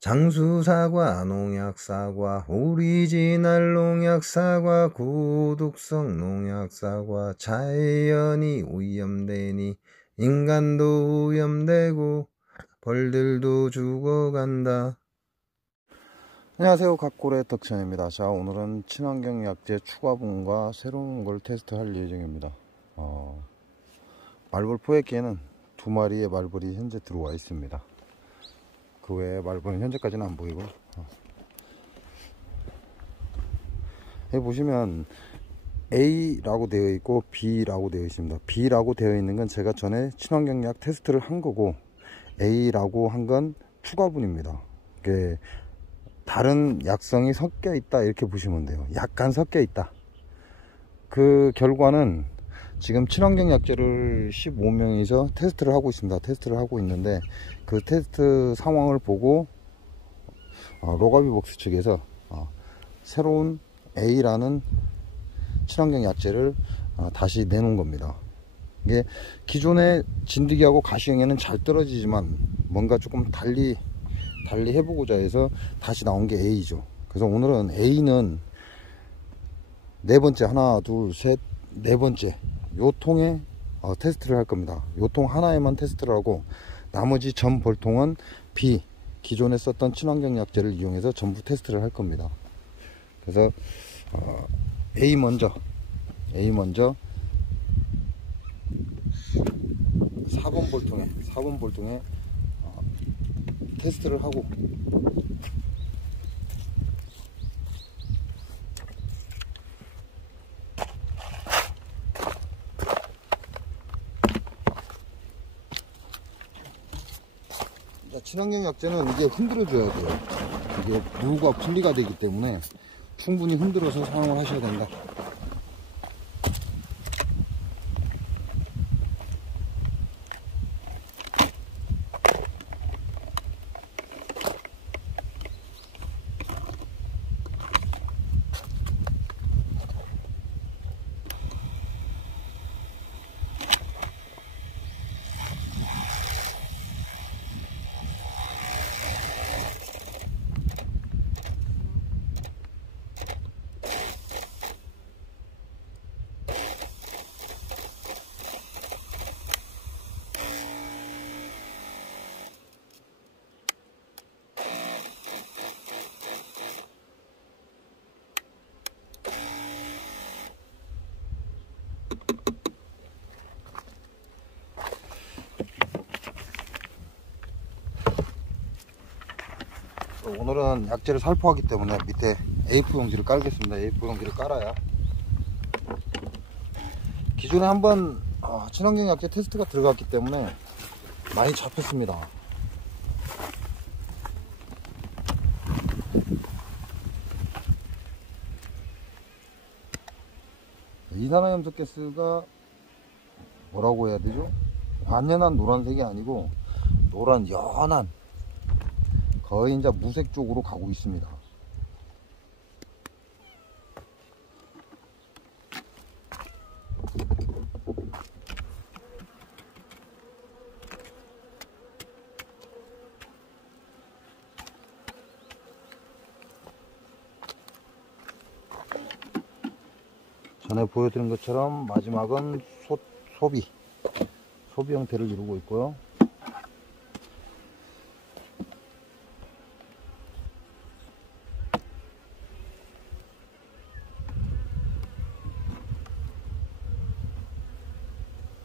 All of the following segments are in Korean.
장수사과, 농약사과, 오리지널 농약사과, 고독성 농약사과, 자연이 오염되니 인간도 오염되고 벌들도 죽어간다. 안녕하세요, 각골의 덕천입니다. 자, 오늘은 친환경 약재 추가분과 새로운 걸 테스트할 예정입니다. 말벌 포획기에는 2마리의 말벌이 현재 들어와 있습니다. 그 외에 말벌은 현재까지는 안 보이고, 여기 보시면 A라고 되어 있고 B라고 되어 있습니다. B라고 되어 있는 건 제가 전에 친환경약 테스트를 한 거고, A라고 한 건 추가분입니다. 이게 다른 약성이 섞여 있다 이렇게 보시면 돼요. 약간 섞여 있다. 그 결과는 지금 친환경 약재를 15명이서 테스트를 하고 있습니다. 테스트를 하고 있는데, 그 테스트 상황을 보고 로가비복스 측에서 새로운 A라는 친환경 약재를 다시 내놓은 겁니다. 이게 기존의 진드기하고 가시형에는 잘 떨어지지만 뭔가 조금 달리 해보고자 해서 다시 나온 게 A죠. 그래서 오늘은 A는 네 번째, 하나 둘 셋 네 번째 요 통에 테스트를 할 겁니다. 요 통 하나에만 테스트를 하고, 나머지 전 벌통은 B, 기존에 썼던 친환경 약재를 이용해서 전부 테스트를 할 겁니다. 그래서 A 먼저 4번 볼통에 테스트를 하고, 친환경 약재는 이게 흔들어 줘야 돼요. 이게 물과 분리가 되기 때문에 충분히 흔들어서 사용을 하셔야 된다. 오늘은 약재를 살포하기 때문에 밑에 A4 용지를 깔겠습니다. A4 용지를 깔아야 기존에 한번 친환경 약재 테스트가 들어갔기 때문에 많이 잡혔습니다. 이산화염소가스가 뭐라고 해야 되죠? 완연한 노란색이 아니고 연한 거의 이제 무색 쪽으로 가고 있습니다. 전에 보여드린 것처럼 마지막은 소비 형태를 이루고 있고요.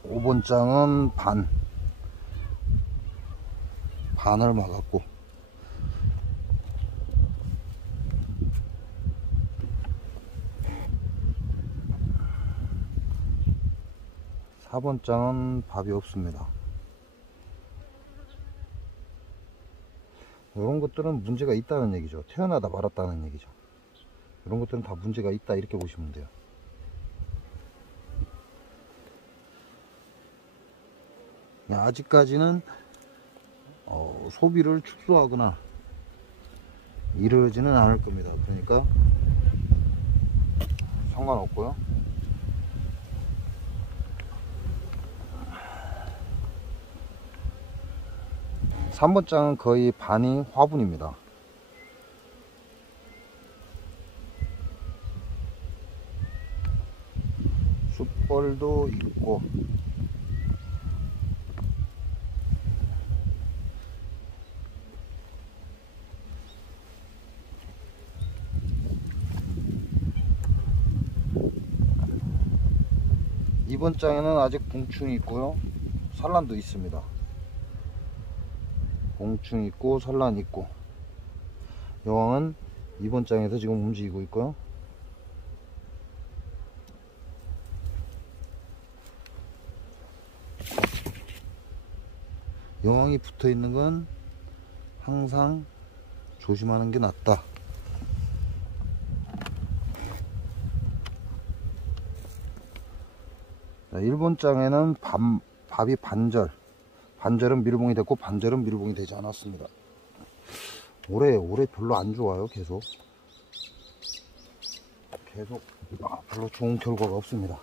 오 번장은 반을 막았고, 4번장은 밥이 없습니다. 이런 것들은 문제가 있다는 얘기죠. 태어나다 말았다는 얘기죠. 이런 것들은 다 문제가 있다 이렇게 보시면 돼요. 아직까지는 소비를 축소하거나 이러지는 않을 겁니다. 그러니까 상관없고요. 3번장은 거의 반이 화분입니다. 뻘도 있고, 이번 장에는 아직 봉충이 있고요, 산란도 있습니다. 봉충 있고 산란 있고, 여왕은 이번 장에서 지금 움직이고 있고요. 여왕이 붙어 있는 건 항상 조심하는 게 낫다. 자, 1번 장에는 밥이 반절은 밀봉이 됐고 반절은 밀봉이 되지 않았습니다. 올해 별로 안 좋아요. 계속 별로 좋은 결과가 없습니다.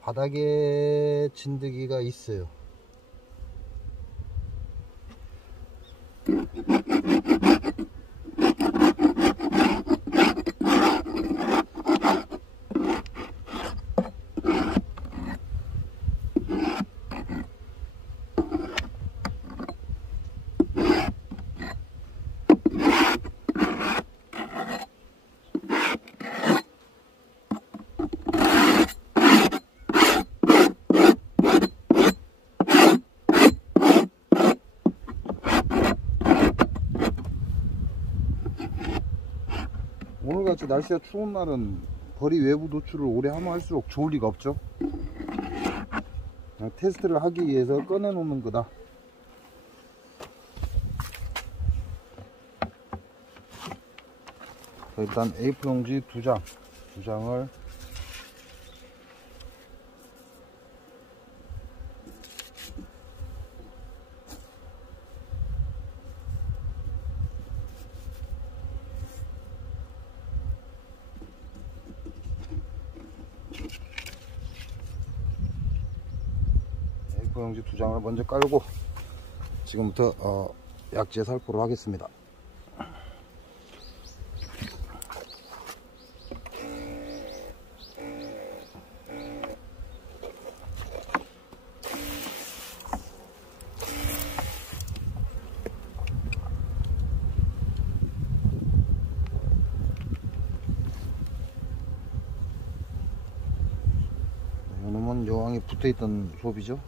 바닥에 진드기가 있어요. 오늘같이 날씨가 추운 날은 벌이 외부 노출을 오래 하면 할수록 좋을 리가 없죠. 그냥 테스트를 하기 위해서 꺼내 놓는 거다. 일단 A4 용지 두 장을 용지 두 장을 먼저 깔고 지금부터 약재 살포를 하겠습니다. 이놈은 여왕이 붙어있던 소비죠.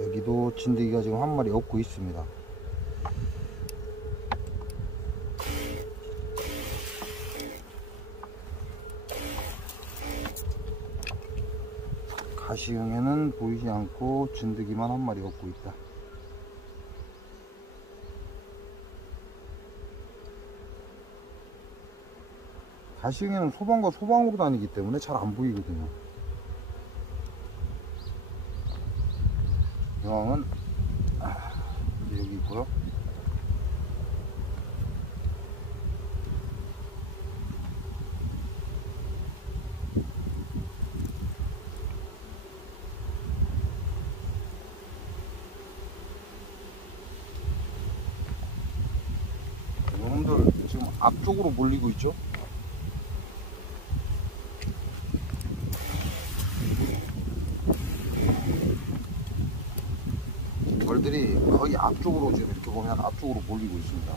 여기도 진드기가 지금 한 마리 엎고 있습니다. 가시형에는 보이지 않고 진드기만 한 마리 엎고 있다. 가시형에는 소방과 소방으로 다니기 때문에 잘 안 보이거든요. 여왕은 여기 있고요. 이놈들 지금 앞쪽으로 몰리고 있죠. 벌들이 거의 앞쪽으로 지금 이렇게 보면 앞쪽으로 몰리고 있습니다.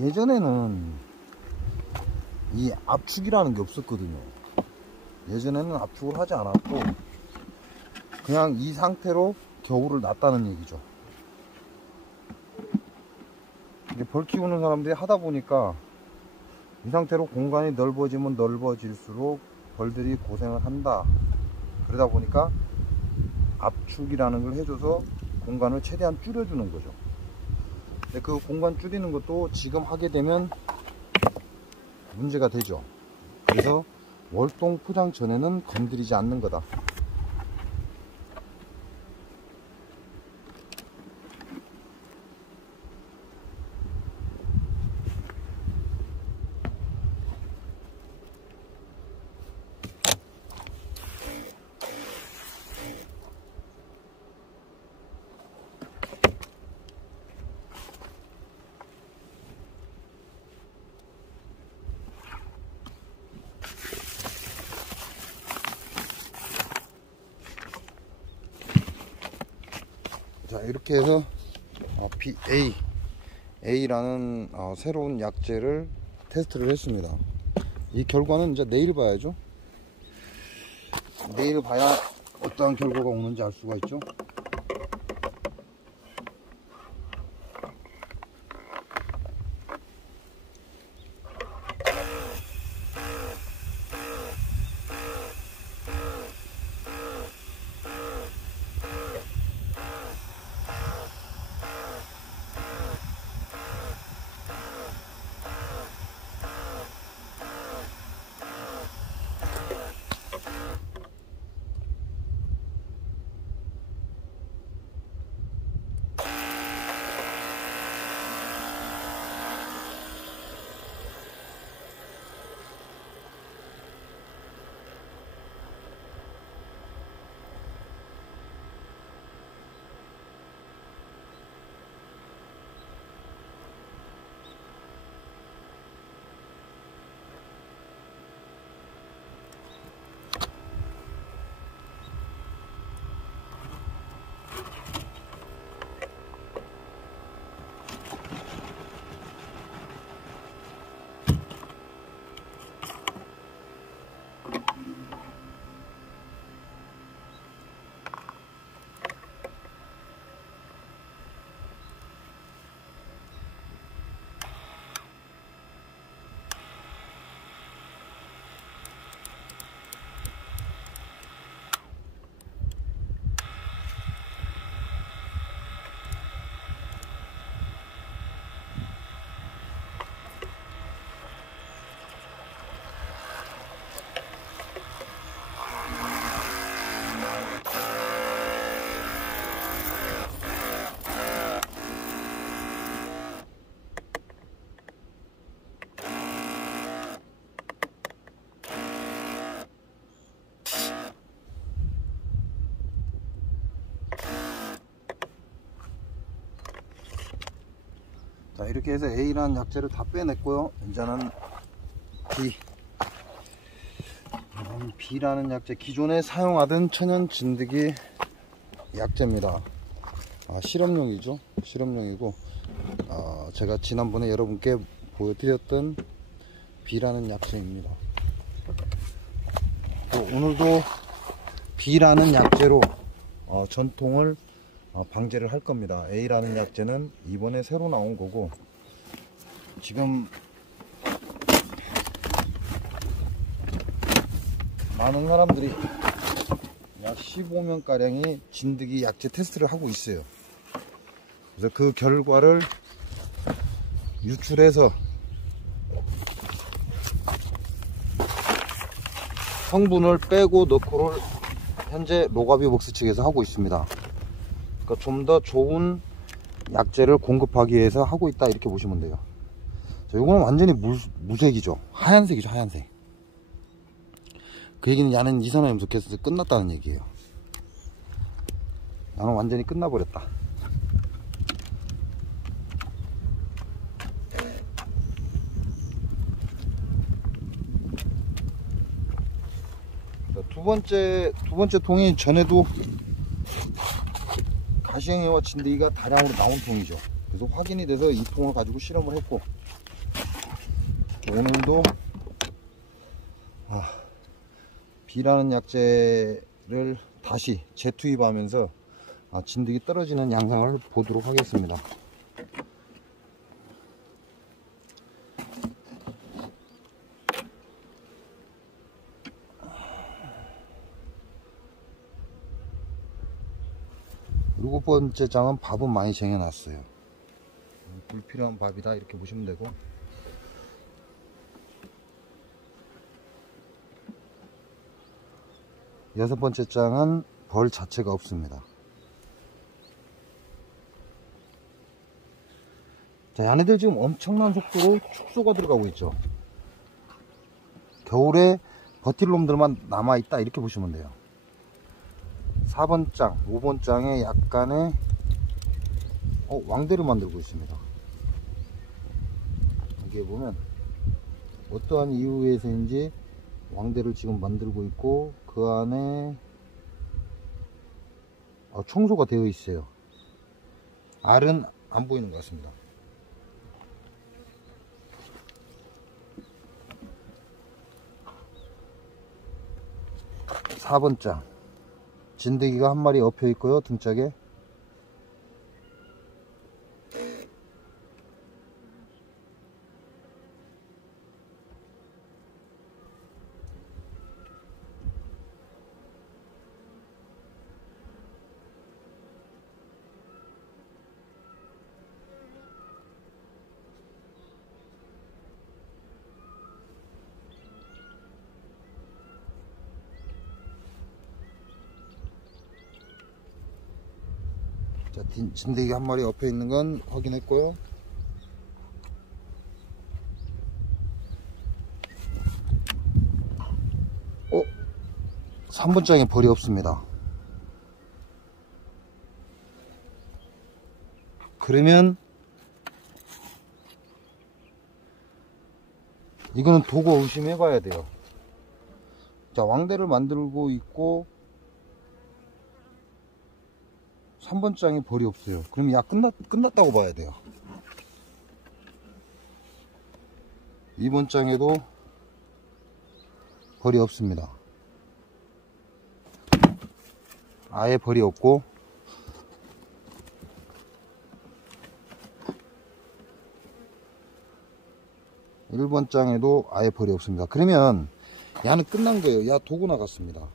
예전에는 이 압축이라는 게 없었거든요. 예전에는 압축을 하지 않았고 그냥 이 상태로 겨울을 놨다는 얘기죠. 이제 벌 키우는 사람들이 하다 보니까 이 상태로 공간이 넓어지면 넓어질수록 벌들이 고생을 한다. 그러다 보니까 압축이라는 걸 해줘서 공간을 최대한 줄여주는 거죠. 근데 그 공간 줄이는 것도 지금 하게 되면 문제가 되죠. 그래서 월동 포장 전에는 건드리지 않는 거다. 자, 이렇게 해서 A라는 새로운 약재를 테스트를 했습니다. 이 결과는 이제 내일 봐야죠. 내일 봐야 어떠한 결과가 오는지 알 수가 있죠. 자, 이렇게 해서 A라는 약재를 다 빼냈고요. 이제는 B라는 약재, 기존에 사용하던 천연 진드기 약재입니다. 실험용이죠. 실험용이고, 제가 지난번에 여러분께 보여드렸던 B라는 약재입니다. 또 오늘도 B라는 약재로 전통을 방제를 할 겁니다. A라는 약재는 이번에 새로 나온 거고, 지금 많은 사람들이 약 15명 가량이 진드기 약재 테스트를 하고 있어요. 그래서 그 결과를 유출해서 성분을 빼고 넣고를 현재 로가비웍스 측에서 하고 있습니다. 그러니까 좀 더 좋은 약재를 공급하기 위해서 하고 있다, 이렇게 보시면 돼요. 자, 이거는 완전히 무색이죠. 하얀색이죠, 하얀색. 그 얘기는 야는 이산화염소 개수에서 끝났다는 얘기예요. 야는 완전히 끝나버렸다. 두 번째 통이 전에도 가시행이와 진드기가 다량으로 나온 통이죠. 그래서 확인이 돼서 이 통을 가지고 실험을 했고, 오늘도 B라는 약재를 다시 재투입하면서 진드기 떨어지는 양상을 보도록 하겠습니다. 7번째 장은 밥은 많이 쟁여놨어요. 불필요한 밥이다 이렇게 보시면 되고, 여섯 번째 장은 벌 자체가 없습니다. 자, 얘네들 지금 엄청난 속도로 축소가 들어가고 있죠. 겨울에 버틸 놈들만 남아있다 이렇게 보시면 돼요. 4번 장, 5번 장에 약간의 왕대를 만들고 있습니다. 여기에 보면 어떠한 이유에서인지 왕대를 지금 만들고 있고, 그 안에 청소가 되어 있어요. 알은 안 보이는 것 같습니다. 사 번 장, 진드기가 한 마리 엎여 있고요, 등짝에. 자, 진드기 한 마리 엎여 있는 건 확인했고요. 3번 장에 벌이 없습니다. 그러면 이거는 도구 의심해 봐야 돼요. 자, 왕대를 만들고 있고 3번 장에 벌이 없어요. 그러면 야 끝났다고 봐야 돼요. 2번 장에도 벌이 없습니다. 아예 벌이 없고, 1번 장에도 아예 벌이 없습니다. 그러면 야는 끝난 거예요. 야 도구 나갔습니다.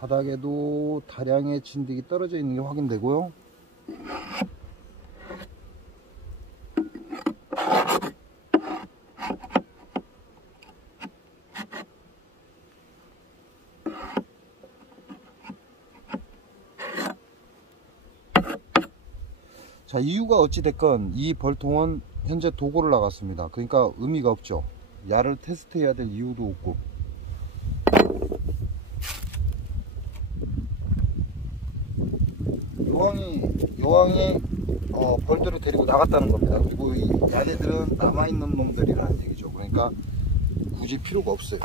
바닥에도 다량의 진드기 떨어져 있는 게 확인되고요. 자, 이유가 어찌됐건 이 벌통은 현재 도구를 나갔습니다. 그러니까 의미가 없죠. 야를 테스트해야 될 이유도 없고. 여왕이 벌들을 데리고 나갔다는 겁니다. 그리고 이 야네들은 남아있는 놈들이라는 얘기죠. 그러니까 굳이 필요가 없어요.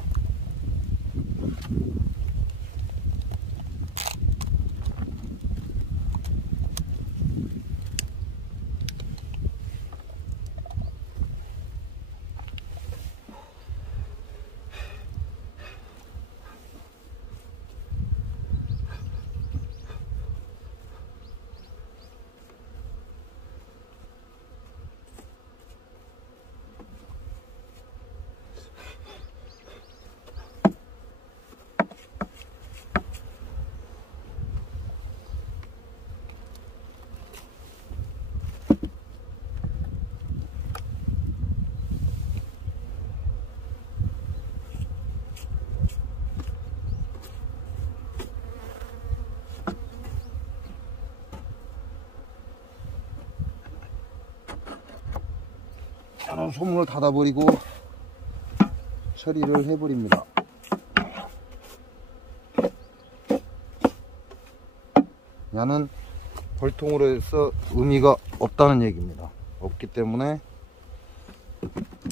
저는 소문을 닫아버리고 처리를 해버립니다. 야는 벌통으로 해서 의미가 없다는 얘기입니다. 없기 때문에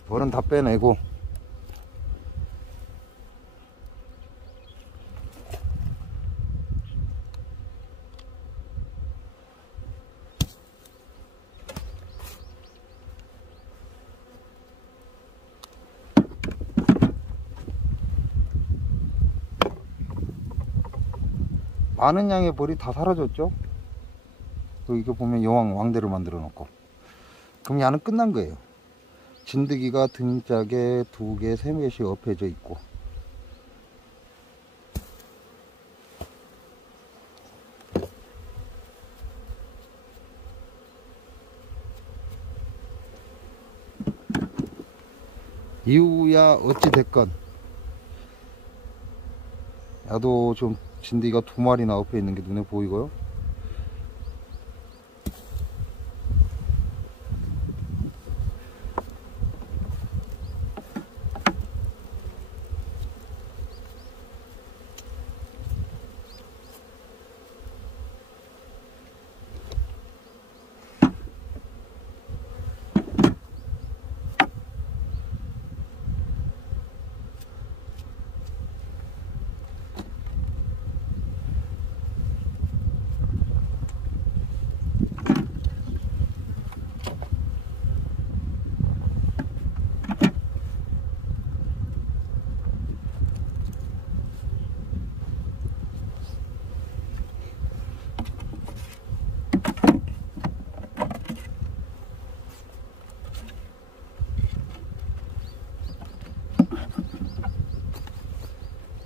벌은 다 빼내고 많은 양의 벌이 다 사라졌죠. 이거 보면 여왕 왕대를 만들어 놓고, 그럼 야는 끝난 거예요. 진드기가 등짝에 2개, 3개씩 엎혀져 있고, 이후야 어찌 됐건 야도 좀 진드기가 2마리나 엎여 있는 게 눈에 보이고요.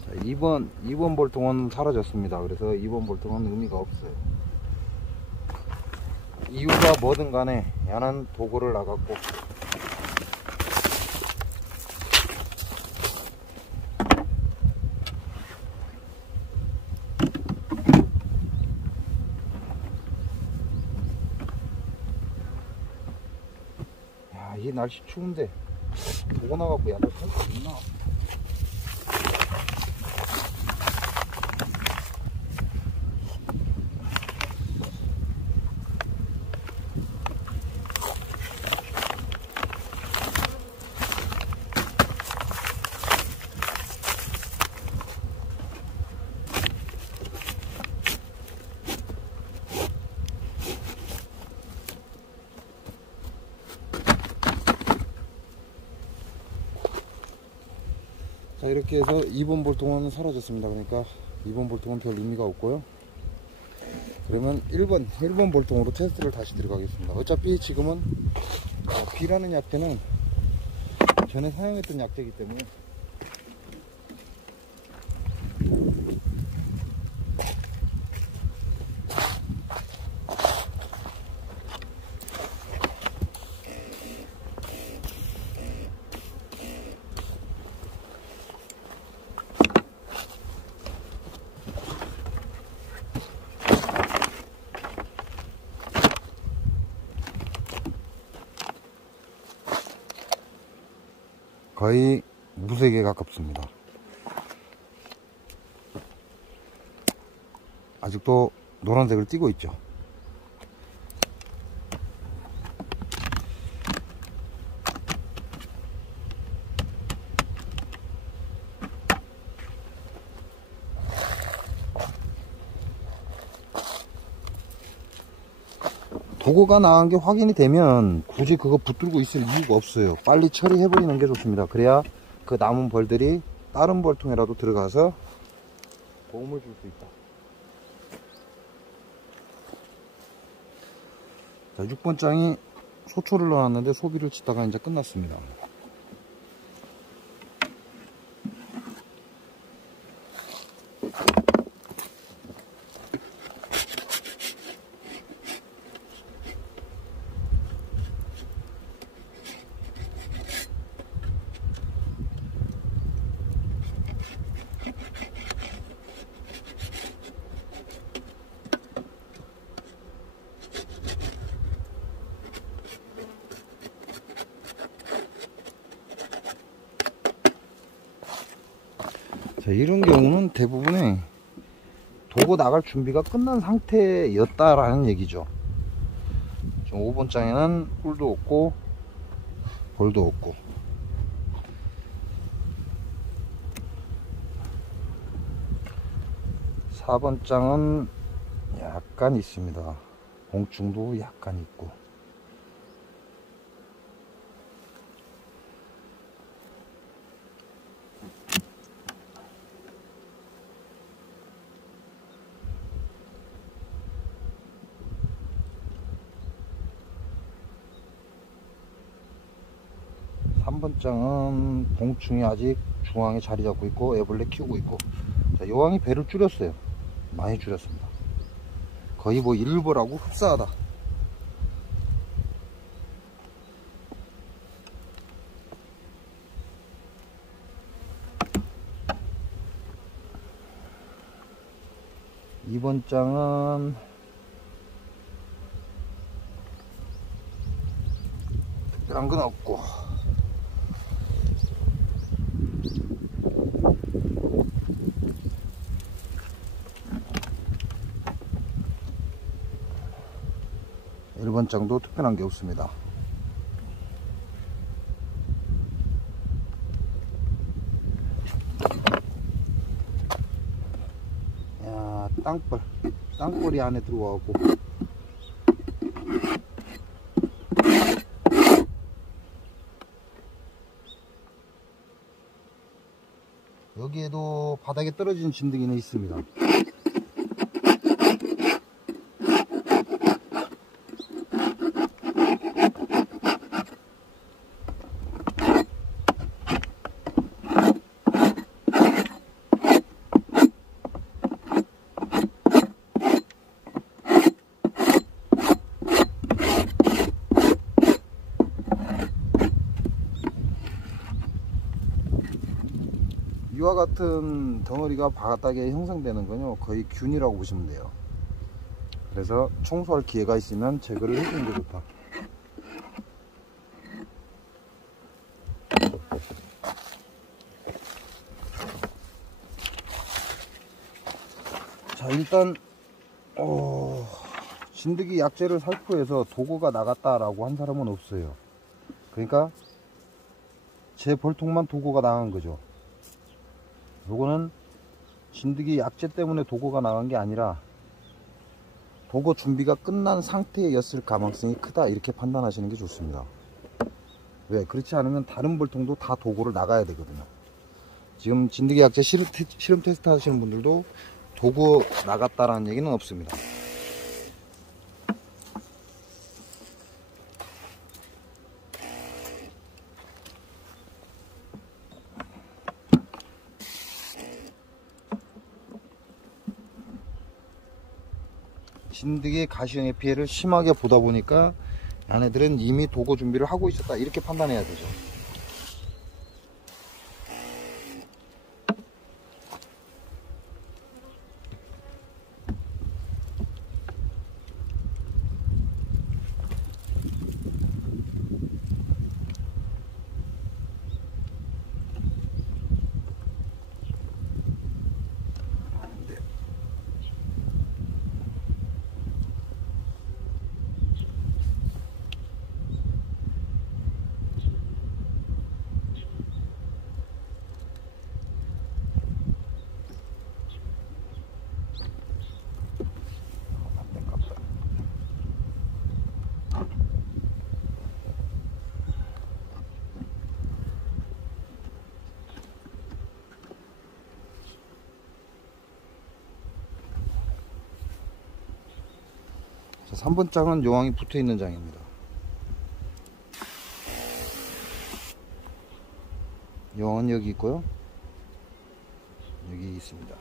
자, 2번 볼통은 사라졌습니다. 그래서 2번 볼통은 의미가 없어요. 이유가 뭐든 간에 야는 도구를 나갔고, 야, 이 날씨 추운데 도구 나갖고 야를 탈 수 있나? 자, 이렇게 해서 2번 볼통은 사라졌습니다. 그러니까 2번 볼통은 별 의미가 없고요. 그러면 1번 볼통으로 테스트를 다시 들어가겠습니다. 어차피 지금은 B라는 약재는 전에 사용했던 약재이기 때문에 거의 무색에 가깝습니다. 아직도 노란색을 띠고 있죠. 도구가 나간 게 확인이 되면 굳이 그거 붙들고 있을 이유가 없어요. 빨리 처리해버리는 게 좋습니다. 그래야 그 남은 벌들이 다른 벌통에라도 들어가서 도움을 줄 수 있다. 자, 6번 장이 소초를 넣어놨는데 소비를 치다가 이제 끝났습니다. 자, 이런 경우는 대부분의 도구 나갈 준비가 끝난 상태였다라는 얘기죠. 지금 5번 장에는 꿀도 없고 볼도 없고, 4번 장은 약간 있습니다. 공충도 약간 있고, 번장은 봉충이 아직 중앙에 자리 잡고 있고 애벌레 키우고 있고. 자, 여왕이 배를 줄였어요. 많이 줄였습니다. 거의 뭐 일벌하고 흡사하다. 이번 장은 특별한 건 없고, 일번 장도 특별한 게 없습니다. 야, 땅벌이 안에 들어와갖고 여기에도 바닥에 떨어진 진드기는 있습니다. 이와 같은 덩어리가 바닥에 형성되는 건요, 거의 균이라고 보시면 돼요. 그래서 청소할 기회가 있으면 제거를 해주는 게 좋다. 자, 일단 진드기 약재를 살포해서 도구가 나갔다라고 한 사람은 없어요. 그러니까 제 볼통만 도구가 나간 거죠. 요거는 진드기 약재 때문에 도구가 나간 게 아니라 도구 준비가 끝난 상태였을 가능성이 크다, 이렇게 판단하시는 게 좋습니다. 왜? 그렇지 않으면 다른 볼통도 다 도구를 나가야 되거든요. 지금 진드기 약재 실험 테스트 하시는 분들도 도구 나갔다라는 얘기는 없습니다. 진드기 가시형의 피해를 심하게 보다 보니까 얘네들은 이미 도구 준비를 하고 있었다, 이렇게 판단해야 되죠. 자, 3번 장은 여왕이 붙어있는 장입니다. 여왕은 여기 있고요, 여기 있습니다.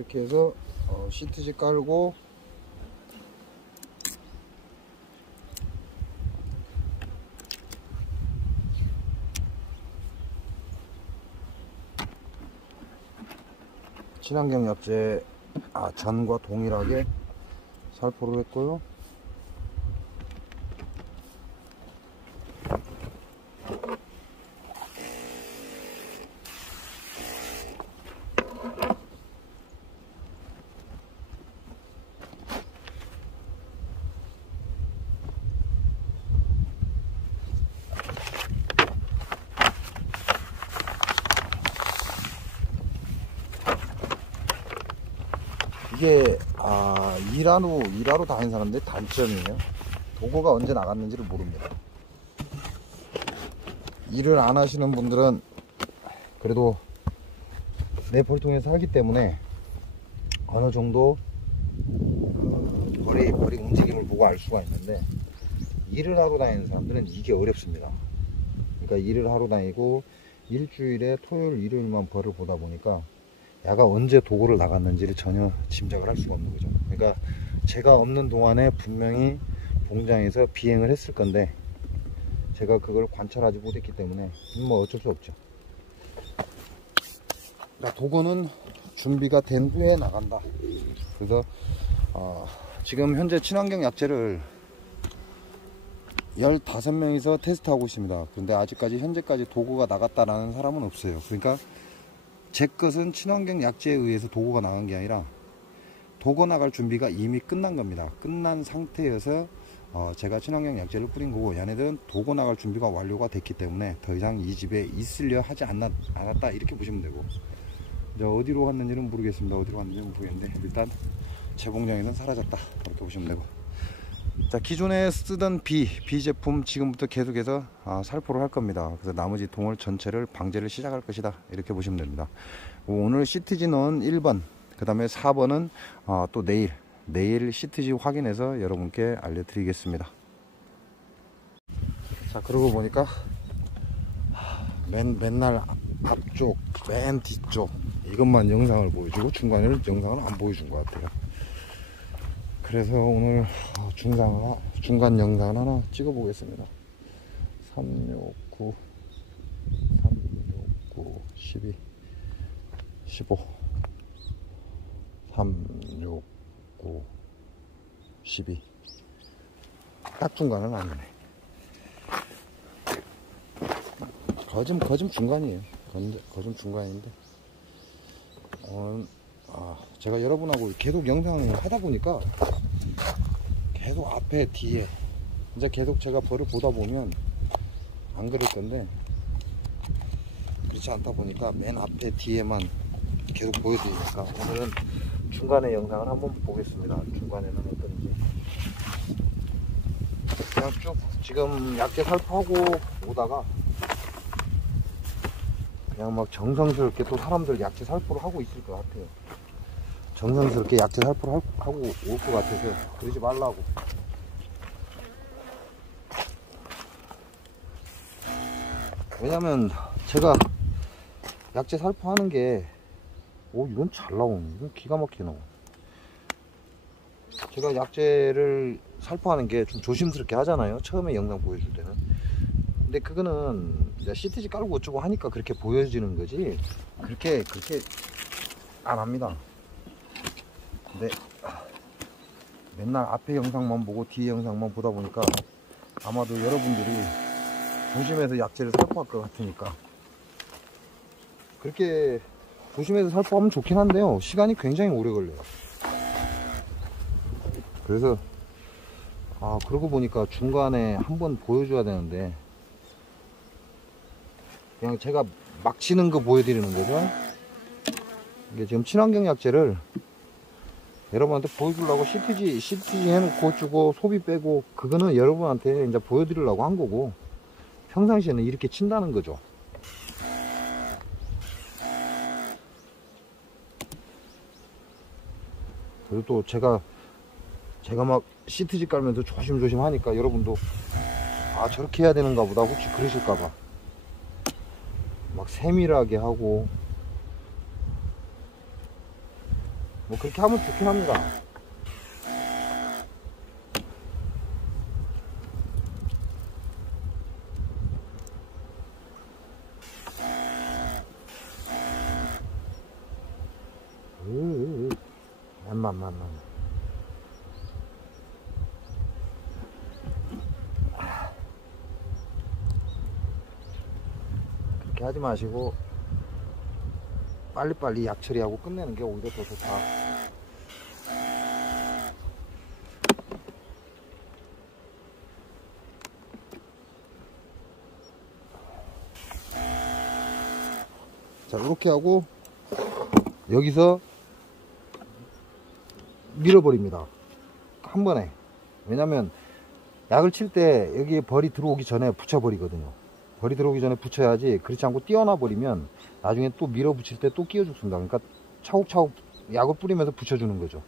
이렇게 해서 시트지 깔고 친환경 약재 전과 동일하게 살포를 했고요. 이게 일하러 다니는 사람들의 단점이에요. 도구가 언제 나갔는지를 모릅니다. 일을 안 하시는 분들은 그래도 내 볼통에서 하기 때문에 어느 정도 거리 움직임을 보고 알 수가 있는데, 일을 하러 다니는 사람들은 이게 어렵습니다. 그러니까 일을 하러 다니고 일주일에 토요일 일요일만 벌을 보다 보니까 야가 언제 도구를 나갔는지를 전혀 짐작을 할 수가 없는 거죠. 그러니까 제가 없는 동안에 분명히 공장에서 비행을 했을 건데 제가 그걸 관찰하지 못했기 때문에 뭐 어쩔 수 없죠. 도구는 준비가 된 후에 나간다. 그래서 지금 현재 친환경 약재를 15명이서 테스트하고 있습니다. 그런데 아직까지 현재까지 도구가 나갔다라는 사람은 없어요. 그러니까 제 것은 친환경 약재에 의해서 도구가 나간 게 아니라 도구 나갈 준비가 이미 끝난 겁니다. 끝난 상태여서 제가 친환경 약재를 뿌린 거고, 얘네들은 도구 나갈 준비가 완료가 됐기 때문에 더 이상 이 집에 있으려 하지 않았다, 이렇게 보시면 되고, 이제 어디로 갔는지는 모르겠습니다. 어디로 갔는지는 모르겠는데 일단 제 공장에는 사라졌다, 이렇게 보시면 되고. 자, 기존에 쓰던 B 제품 지금부터 계속해서 살포를 할 겁니다. 그래서 나머지 동을 전체를 방제를 시작할 것이다, 이렇게 보시면 됩니다. 오늘 시트지는 1번, 그 다음에 4번은 또 내일 시트지 확인해서 여러분께 알려드리겠습니다. 자, 그러고 보니까 맨날 앞쪽 맨 뒤쪽 이것만 영상을 보여주고 중간에는 영상을 안 보여준 것 같아요. 그래서 오늘 중간 영상을 하나 찍어 보겠습니다. 369 12 15 369 12 딱 중간은 아니네. 거좀 중간이에요. 거좀 중간인데 제가 여러분하고 계속 영상을 하다 보니까 계속 앞에 뒤에 이제 계속 제가 벌을 보다 보면 안 그럴 건데, 그렇지 않다 보니까 맨 앞에 뒤에만 계속 보여드리니까 오늘은 중간에 영상을 한번 보겠습니다. 중간에는 어떤지. 그냥 쭉 지금 약재 살포하고 오다가 그냥 막 정성스럽게 또 사람들 약재 살포를 하고 있을 것 같아요. 정성스럽게 약재 살포를 하고 올 것 같아서 그러지 말라고. 왜냐면 제가 약재 살포하는 게 이건 잘 나오네. 이건 기가 막히네. 제가 약재를 살포하는 게 좀 조심스럽게 하잖아요, 처음에 영상 보여줄 때는. 근데 그거는 이제 시트지 깔고 어쩌고 하니까 그렇게 보여지는 거지, 그렇게 안 합니다. 근데 맨날 앞에 영상만 보고 뒤에 영상만 보다 보니까 아마도 여러분들이 조심해서 약재를 살포할 것 같으니까, 그렇게 조심해서 살포하면 좋긴 한데요, 시간이 굉장히 오래 걸려요. 그래서 그러고 보니까 중간에 한번 보여줘야 되는데 그냥 제가 막 치는 거 보여드리는 거죠. 이게 지금 친환경 약재를 여러분한테 보여주려고 CTG 해놓고 주고 소비 빼고, 그거는 여러분한테 이제 보여드리려고 한 거고, 평상시에는 이렇게 친다는 거죠. 그리고 또 제가 막 CTG 깔면서 조심조심 하니까 여러분도 저렇게 해야 되는가 보다 혹시 그러실까봐 막 세밀하게 하고, 뭐 그렇게 하면 좋긴 합니다. 만만만만. 그렇게 하지 마시고 빨리빨리 약 처리하고 끝내는 게 오히려 더 좋다. 자, 이렇게 하고 여기서 밀어버립니다. 한 번에. 왜냐면 약을 칠 때 여기에 벌이 들어오기 전에 붙여버리거든요. 벌이 들어오기 전에 붙여야지. 그렇지 않고 띄어놔 버리면 나중에 또 밀어붙일 때 또 끼워 죽습니다. 그러니까 차곡차곡 약을 뿌리면서 붙여주는 거죠.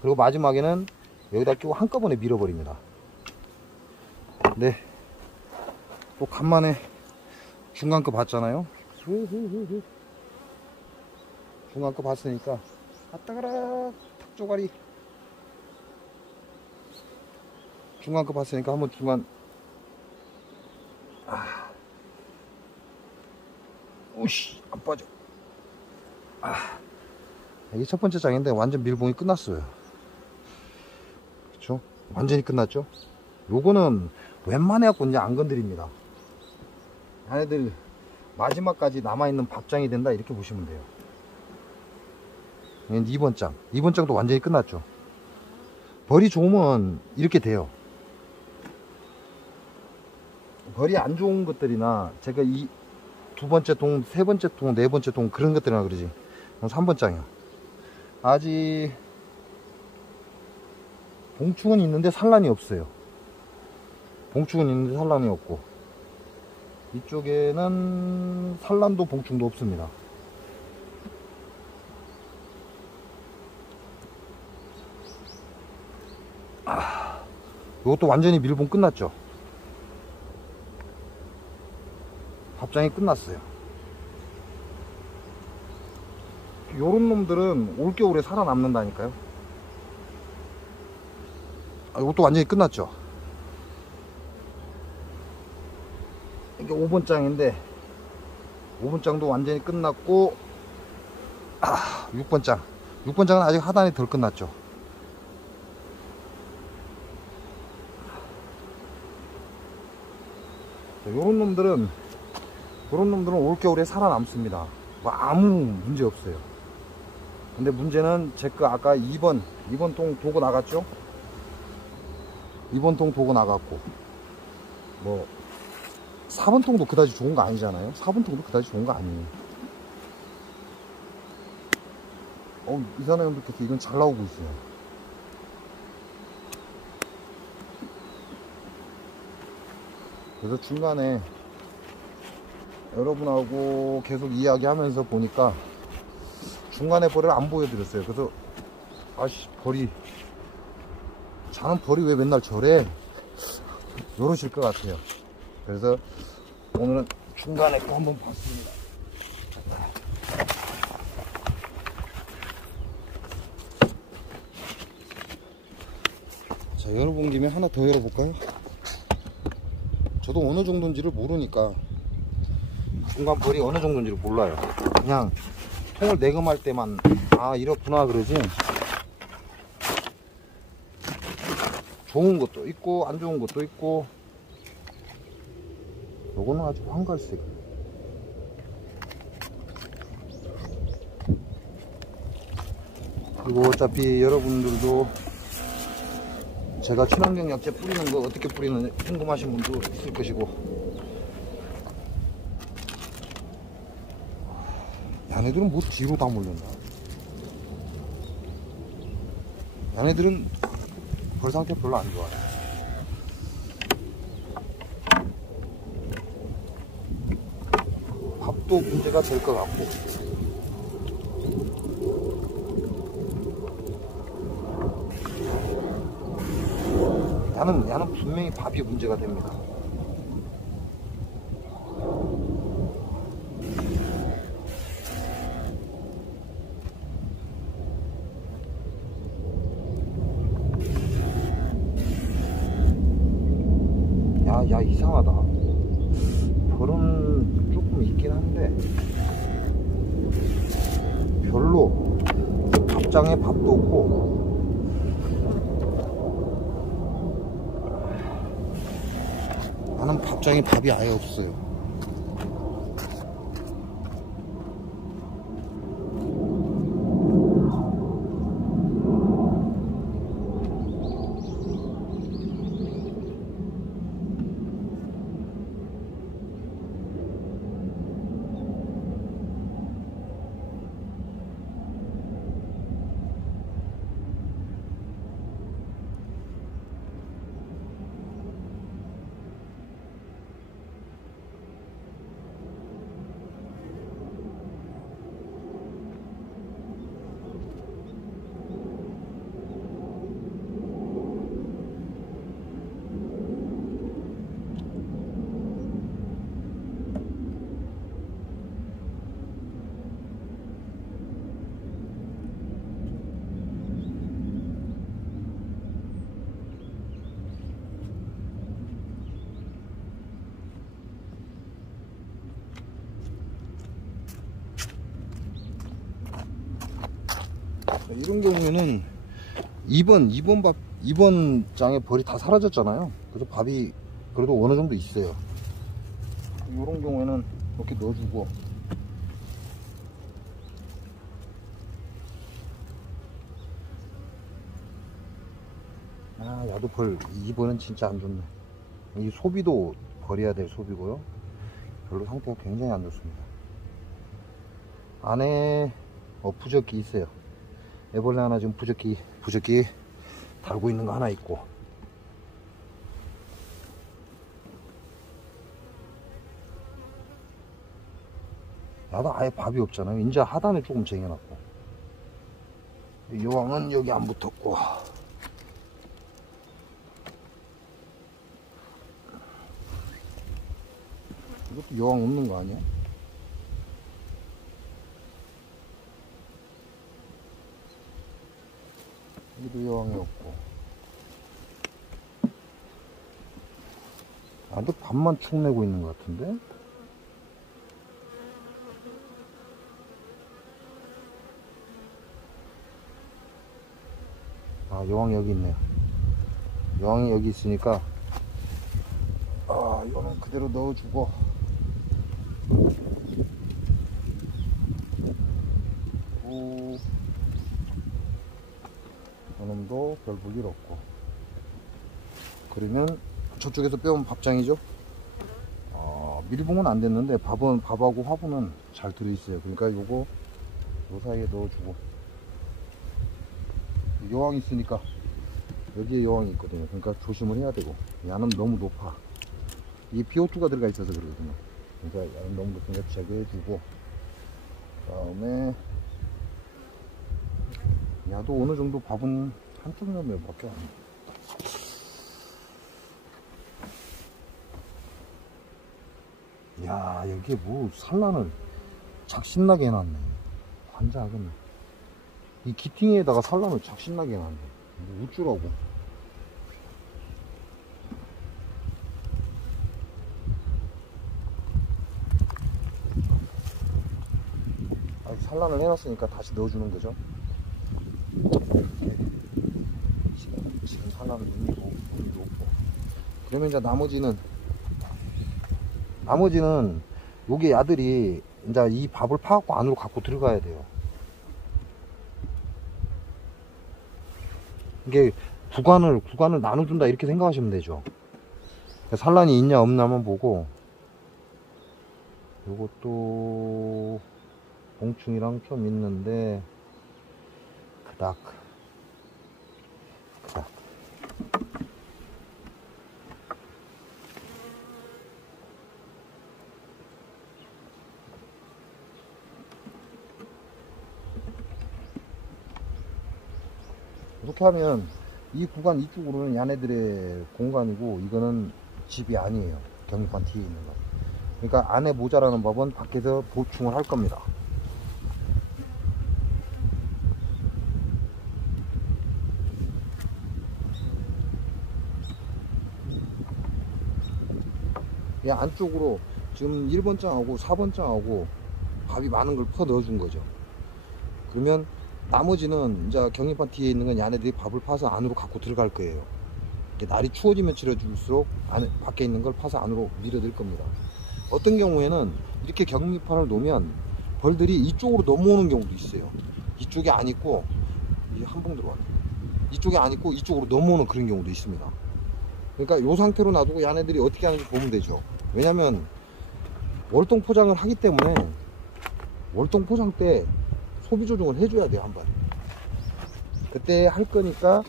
그리고 마지막에는 여기다 끼고 한꺼번에 밀어버립니다. 네, 또 간만에 중간 거 봤잖아요. 중간 거 봤으니까 아따가라 탁조가리. 중간 거 봤으니까 한번 중간. 오씨, 안 빠져. 이게 첫 번째 장인데 완전 밀봉이 끝났어요. 그쵸? 완전히 끝났죠? 요거는 웬만해 갖고 이제 안 건드립니다. 얘네들 마지막까지 남아있는 밥장이 된다, 이렇게 보시면 돼요. 얘는 2번 장. 2번 장도 완전히 끝났죠. 벌이 좋으면 이렇게 돼요. 벌이 안 좋은 것들이나 제가 이 두 번째 동, 세 번째 동, 네 번째 동 그런 것들이나 그러지. 3번 장이야. 아직 봉축은 있는데 산란이 없어요. 봉축은 있는데 산란이 없고, 이쪽에는 산란도 봉축도 없습니다. 이것도 완전히 밀봉 끝났죠. 밥장이 끝났어요. 요런 놈들은 올겨울에 살아남는다니까요. 이것도 완전히 끝났죠. 이게 5번 장인데 5번 장도 완전히 끝났고, 6번 장. 6번 장은 아직 하단이 덜 끝났죠. 요런 놈들은 올겨울에 살아남습니다. 뭐 아무 문제 없어요. 근데 문제는 제 거 아까 2번 통 도고 나갔죠? 2번 통 도고 나갔고, 뭐 4번 통도 그다지 좋은 거 아니잖아요. 4번 통도 그다지 좋은 거 아니에요. 이산화 연두께서 이건 잘 나오고 있어요. 그래서 중간에 여러분하고 계속 이야기하면서 보니까 중간에 벌을 안 보여드렸어요. 그래서 아씨, 자는 벌이 왜 맨날 저래? 이러실 것 같아요. 그래서 오늘은 중간에 거 한번 봤습니다. 자, 열어본 김에 하나 더 열어볼까요? 저도 어느 정도인지를 모르니까, 중간 벌이 어느 정도인지를 몰라요. 그냥 통을 내금할 때만 이렇구나 그러지, 좋은 것도 있고 안 좋은 것도 있고. 요거는 아주 황갈색. 그리고 어차피 여러분들도 제가 친환경 약재 뿌리는 거 어떻게 뿌리는지 궁금하신 분도 있을 것이고, 얘네들은 뭐 뒤로 다 몰렸나? 얘네들은 벌 상태 별로 안 좋아요. 밥도 문제가 될 것 같고. 얘는 분명히 밥이 문제가 됩니다. 야, 이상하다. 벌은 조금 있긴 한데 별로 밥장에 밥도 없고. 나는 밥장에 밥이 아예 없어요. 이런 경우에는 2번 장에 벌이 다 사라졌잖아요. 그래서 밥이 그래도 어느 정도 있어요. 이런 경우에는 이렇게 넣어주고, 야도벌 2번은 진짜 안 좋네. 이 소비도 버려야 될 소비고요. 별로 상태가 굉장히 안 좋습니다. 안에 부적기 있어요. 애벌레 하나 지금 부적기 달고 있는 거 하나 있고. 야도 아예 밥이 없잖아요. 이제 하단에 조금 쟁여놨고, 여왕은 여기 안 붙었고, 이것도 여왕 없는 거 아니야? 여기도 여왕이 없고. 근데 밥만 축 내고 있는 것 같은데? 여왕이 여기 있네요. 여왕이 여기 있으니까 이거는 그대로 넣어주고, 이놈도 별 볼 일 없고. 그러면 저쪽에서 빼온 밥장이죠. 밀봉은 안 됐는데 밥하고 화분은 잘 들어있어요. 그러니까 요거 요 사이에 넣어주고. 여왕이 있으니까 여기에 여왕이 있거든요. 그러니까 조심을 해야 되고. 야는 너무 높아. 이게 PO2가 들어가 있어서 그러거든요. 그러니까 야는 너무 높으니까 제거해주고, 그 다음에 야도 어느 정도 밥은 한쪽 면몇밖에 안 돼. 야, 여기에 뭐 산란을 작신나게 해놨네. 환장하겠네. 이 기팅에다가 산란을 작신나게 해놨네. 뭐 어쩌라고. 산란을 해놨으니까 다시 넣어주는 거죠. 지금 산란을 의미도 없고. 그러면 이제 나머지는 요게 야들이 이제 이 밥을 파갖고 안으로 갖고 들어가야 돼요. 이게 구간을 나눠준다 이렇게 생각하시면 되죠. 산란이 있냐 없냐만 보고. 요것도 봉충이랑 좀 있는데 그닥 이렇게 하면 이 구간 이쪽으로는 야네들의 공간이고, 이거는 집이 아니에요. 경육관 뒤에 있는 거. 그러니까 안에 모자라는 법은 밖에서 보충을 할 겁니다. 이 안쪽으로 지금 1번장하고 4번장하고 밥이 많은 걸 퍼 넣어준 거죠. 그러면 나머지는 이제 경리판 뒤에 있는 건 얘네들이 밥을 파서 안으로 갖고 들어갈 거예요. 날이 추워지면 추워질수록 안에 밖에 있는 걸 파서 안으로 밀어들 겁니다. 어떤 경우에는 이렇게 경리판을 놓으면 벌들이 이쪽으로 넘어오는 경우도 있어요. 이쪽에 안 있고 한봉 들어왔네. 이쪽에 안 있고 이쪽으로 넘어오는 그런 경우도 있습니다. 그러니까 이 상태로 놔두고 얘네들이 어떻게 하는지 보면 되죠. 왜냐면 월동 포장을 하기 때문에 월동 포장 때 소비 조정을 해줘야 돼요. 한 번 그때 할 거니까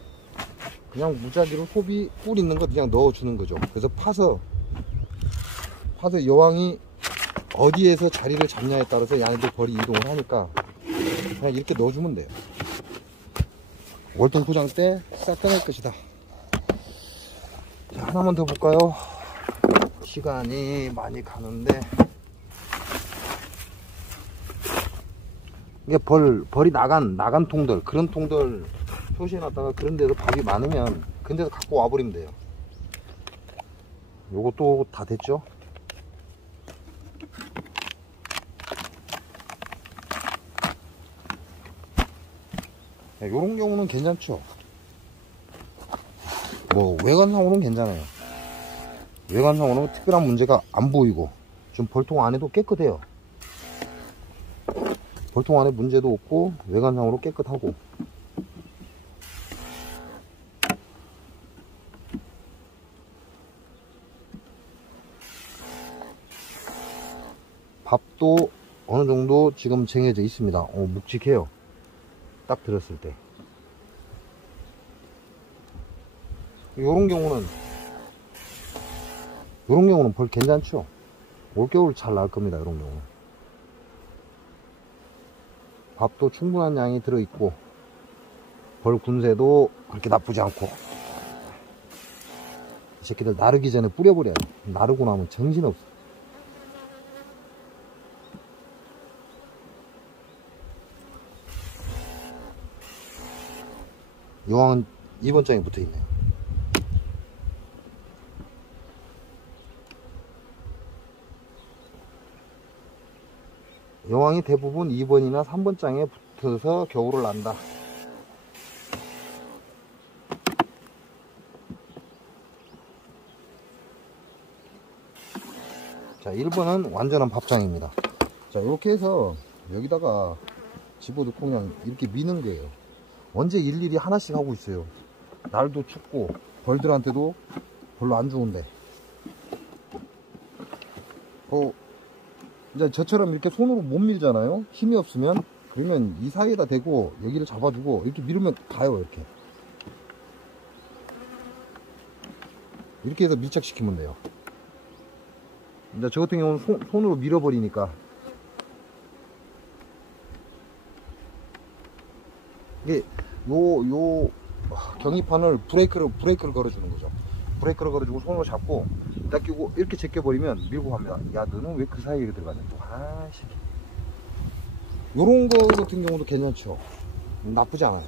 그냥 무작위로 소비 꿀 있는 거 그냥 넣어주는 거죠. 그래서 파서 여왕이 어디에서 자리를 잡냐에 따라서 얘네들 벌이 이동을 하니까 그냥 이렇게 넣어주면 돼요. 월동 포장 때 싹 떠날 것이다. 자, 하나만 더 볼까요? 시간이 많이 가는데 이게 벌이 나간 통들, 그런 통들 표시해놨다가 그런 데서 밥이 많으면 그런 데서 갖고 와버리면 돼요. 요것도 다 됐죠? 요런 경우는 괜찮죠? 뭐 외관상으로는 괜찮아요. 외관상으로는 특별한 문제가 안 보이고 좀 벌통 안에도 깨끗해요. 벌통 안에 문제도 없고 외관상으로 깨끗하고. 밥도 어느 정도 지금 쟁여져 있습니다. 묵직해요. 딱 들었을 때. 요런 경우는 벌 괜찮죠? 올겨울 잘 나올 겁니다. 요런 경우는. 밥도 충분한 양이 들어있고 벌 군세도 그렇게 나쁘지 않고. 이 새끼들 나르기 전에 뿌려버려야 돼. 나르고 나면 정신없어. 여왕은 2번 장에 붙어있네요. 여왕이 대부분 2번이나 3번 장에 붙어서 겨울을 난다. 자, 1번은 완전한 밥장입니다. 자, 이렇게 해서 여기다가 집어넣고 그냥 이렇게 미는 거예요. 언제 일일이 하나씩 하고 있어요. 날도 춥고 벌들한테도 별로 안 좋은데. 이제 저처럼 이렇게 손으로 못 밀잖아요. 힘이 없으면. 그러면 이 사이에다 대고 여기를 잡아주고 이렇게 밀으면 가요. 이렇게 해서 밀착시키면 돼요. 이제 저 같은 경우는 손으로 밀어버리니까 이게 요 경리판을 브레이크를 걸어주는 거죠. 브레이크를 걸어주고 손으로 잡고 딱 끼고 이렇게 제껴버리면 밀고 갑니다. 야, 너는 왜 그 사이에 들어가냐 또. 아씨. 요런 거 같은 경우도 괜찮죠. 나쁘지 않아요.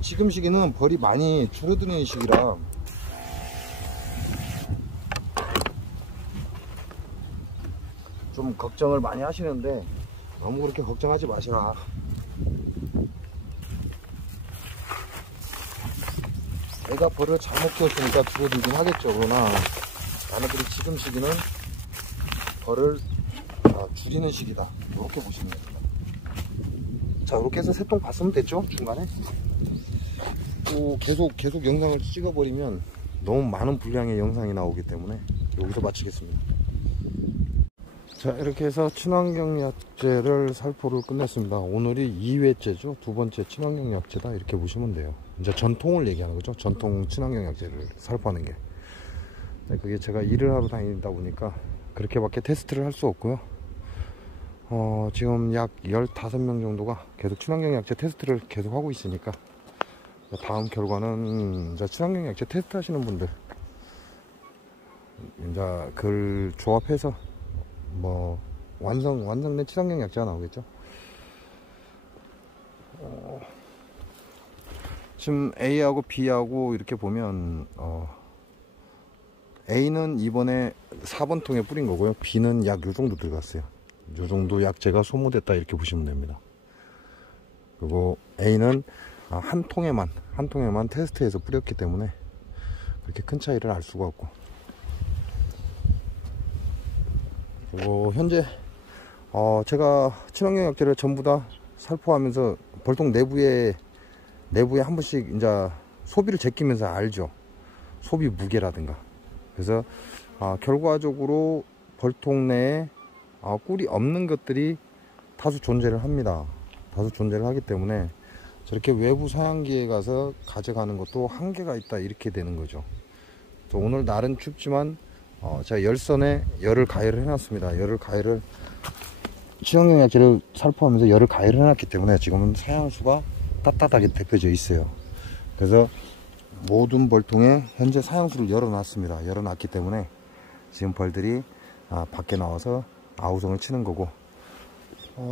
지금 시기는 벌이 많이 줄어드는 시기라 좀 걱정을 많이 하시는데 너무 그렇게 걱정하지 마시라. 내가 벌을 잘못 키웠으니까 줄어들긴 하겠죠. 그러나 나네들이 지금 시기는 벌을 줄이는 시기다. 이렇게 보시면 됩니다. 자, 이렇게 해서 새통 봤으면 됐죠. 중간에 또 계속 영상을 찍어버리면 너무 많은 분량의 영상이 나오기 때문에 여기서 마치겠습니다. 자, 이렇게 해서 친환경 약재를 살포를 끝냈습니다. 오늘이 2회째죠. 두 번째 친환경 약재다 이렇게 보시면 돼요. 이제 전통을 얘기하는 거죠. 전통 친환경 약재를 살포하는 게. 그게 제가 일을 하러 다니다 보니까 그렇게밖에 테스트를 할 수 없고요. 지금 약 15명 정도가 계속 친환경 약재 테스트를 계속 하고 있으니까 다음 결과는 이제 친환경 약재 테스트 하시는 분들 이제 글 조합해서 뭐 완성된 친환경 약재가 나오겠죠. 지금 A하고 B하고 이렇게 보면 A는 이번에 4번 통에 뿌린 거고요. B는 약 요정도 들어갔어요. 요정도 약재가 소모됐다 이렇게 보시면 됩니다. 그리고 A는 한 통에만 테스트해서 뿌렸기 때문에 그렇게 큰 차이를 알 수가 없고, 그리고 현재 제가 친환경 약재를 전부 다 살포하면서 벌통 내부에 한 번씩 이제 소비를 제끼면서 알죠. 소비 무게라든가. 그래서 결과적으로 벌통 내에 꿀이 없는 것들이 다수 존재를 합니다. 다수 존재를 하기 때문에 저렇게 외부 사양기에 가서 가져가는 것도 한계가 있다 이렇게 되는 거죠. 또 오늘 날은 춥지만 제가 열선에 열을 가열을 해놨습니다. 열을 가열을 친환경 약재를 살포하면서 열을 가열을 해놨기 때문에 지금은 사양수가 따뜻하게 데펴져 있어요. 그래서 모든 벌통에 현재 사양수를 열어놨습니다. 열어놨기 때문에 지금 벌들이 밖에 나와서 아우성을 치는 거고,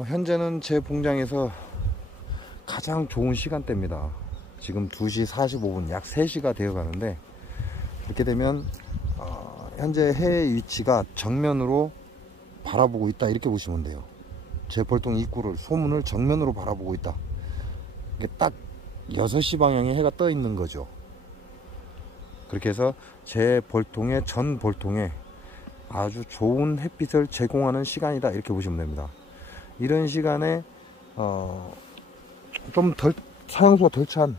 현재는 제 봉장에서 가장 좋은 시간대입니다. 지금 2시 45분 약 3시가 되어 가는데, 이렇게 되면 현재 해의 위치가 정면으로 바라보고 있다 이렇게 보시면 돼요. 제 벌통 입구를, 소문을 정면으로 바라보고 있다. 이게 딱 6시 방향에 해가 떠 있는 거죠. 그렇게 해서 제 벌통의 전 벌통에 아주 좋은 햇빛을 제공하는 시간이다 이렇게 보시면 됩니다. 이런 시간에 좀 덜 사양수가 덜 찬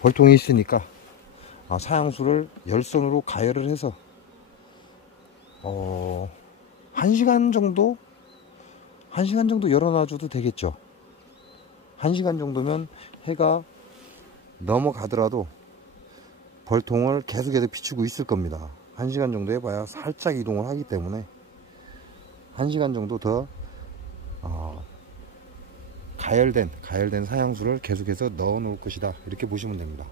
벌통이 있으니까 사양수를 열선으로 가열을 해서 1시간 정도 열어놔줘도 되겠죠. 1시간 정도면 해가 넘어가더라도 벌통을 계속해서 비추고 있을 겁니다. 1시간 정도 해봐야 살짝 이동을 하기 때문에 1시간 정도 더 가열된 사양수를 계속해서 넣어 놓을 것이다 이렇게 보시면 됩니다.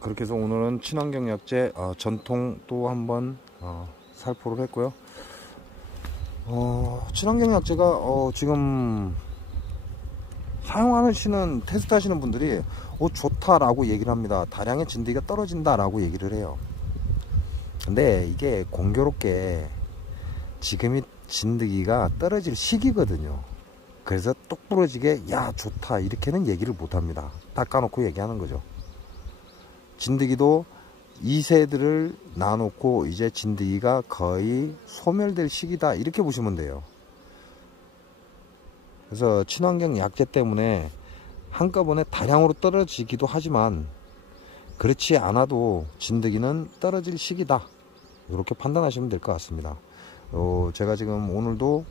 그렇게 해서 오늘은 친환경 약재 전통 또 한번 살포를 했고요. 친환경 약재가 지금 사용하시는 테스트 하시는 분들이 좋다라고 얘기를 합니다. 다량의 진드기가 떨어진다 라고 얘기를 해요. 근데 이게 공교롭게 지금이 진드기가 떨어질 시기거든요. 그래서 똑 부러지게 야 좋다 이렇게는 얘기를 못합니다. 닦아놓고 얘기하는 거죠. 진드기도 2세들을 놔놓고 이제 진드기가 거의 소멸될 시기다 이렇게 보시면 돼요. 그래서 친환경 약재 때문에 한꺼번에 다량으로 떨어지기도 하지만 그렇지 않아도 진드기는 떨어질 시기다 이렇게 판단하시면 될 것 같습니다. 제가 지금 오늘도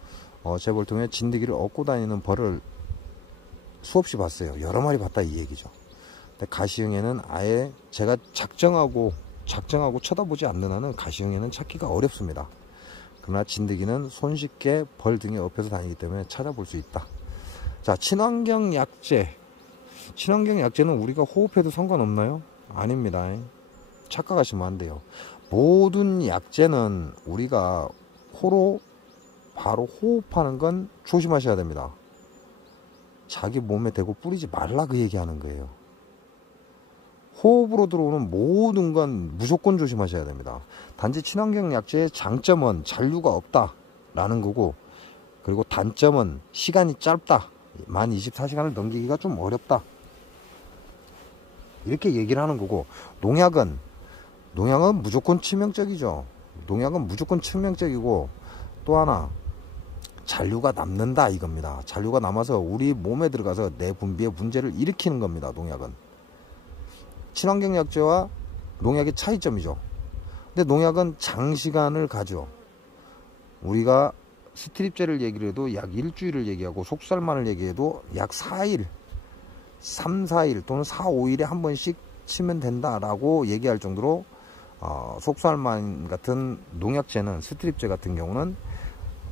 제 벌통에 진드기를 얻고 다니는 벌을 수없이 봤어요. 여러 마리 봤다 이 얘기죠. 근데 가시형에는 아예 제가 작정하고 쳐다보지 않는 한은 가시형에는 찾기가 어렵습니다. 그러나 진드기는 손쉽게 벌 등에 엎여서 다니기 때문에 찾아볼 수 있다. 자, 친환경 약재. 친환경 약재는 우리가 호흡해도 상관없나요? 아닙니다. 착각하시면 안 돼요. 모든 약재는 우리가 코로 바로 호흡하는 건 조심하셔야 됩니다. 자기 몸에 대고 뿌리지 말라 그 얘기하는 거예요. 호흡으로 들어오는 모든 건 무조건 조심하셔야 됩니다. 단지 친환경 약재의 장점은 잔류가 없다 라는 거고, 그리고 단점은 시간이 짧다, 만 24시간을 넘기기가 좀 어렵다 이렇게 얘기를 하는 거고, 농약은 무조건 치명적이죠. 농약은 무조건 치명적이고, 또 하나 잔류가 남는다 이겁니다. 잔류가 남아서 우리 몸에 들어가서 내 분비에 문제를 일으키는 겁니다. 농약은. 친환경 약재와 농약의 차이점이죠. 근데 농약은 장시간을 가죠. 우리가 스트립제를 얘기를 해도 약 일주일을 얘기하고, 속살만을 얘기해도 약 4일, 3, 4일 또는 4, 5일에 한 번씩 치면 된다라고 얘기할 정도로 속살만 같은 농약제는, 스트립제 같은 경우는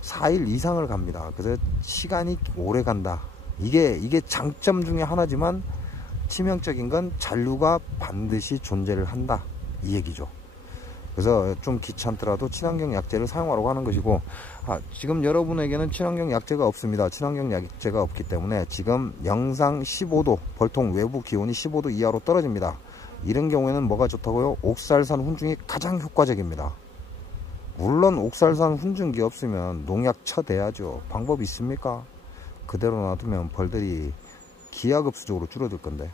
4일 이상을 갑니다. 그래서 시간이 오래 간다. 이게 장점 중에 하나지만 치명적인 건 잔류가 반드시 존재를 한다 이 얘기죠. 그래서 좀 귀찮더라도 친환경 약재를 사용하라고 하는 것이고, 지금 여러분에게는 친환경 약재가 없습니다. 친환경 약재가 없기 때문에 지금 영상 15도, 벌통 외부 기온이 15도 이하로 떨어집니다. 이런 경우에는 뭐가 좋다고요? 옥살산 훈증이 가장 효과적입니다. 물론 옥살산 훈증기 없으면 농약 쳐대야죠. 방법이 있습니까? 그대로 놔두면 벌들이 기하급수적으로 줄어들 건데.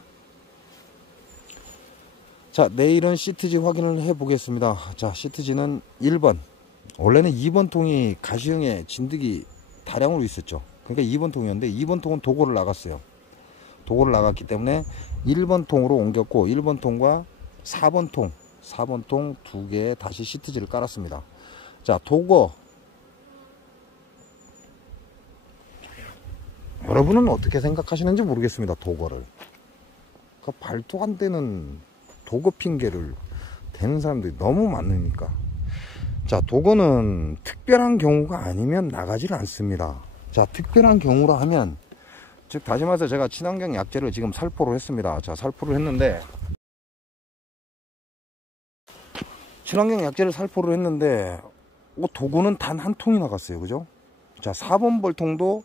자, 내일은 시트지 확인을 해 보겠습니다. 자, 시트지는 1번. 원래는 2번 통이 가시형의 진드기 다량으로 있었죠. 그러니까 2번 통이었는데 2번 통은 도고를 나갔어요. 도고를 나갔기 때문에 1번 통으로 옮겼고, 1번 통과 4번 통 2개에 다시 시트지를 깔았습니다. 자, 도거. 여러분은 어떻게 생각하시는지 모르겠습니다. 도거를. 그 발도 안 되는 도거 핑계를 대는 사람들이 너무 많으니까. 자, 도거는 특별한 경우가 아니면 나가지를 않습니다. 자, 특별한 경우라 하면, 즉 다시 말해서 제가 친환경 약재를 지금 살포를 했습니다. 자, 살포를 했는데, 친환경 약재를 살포를 했는데 도거는 단 한 통이 나갔어요. 그죠? 자, 4번 벌통도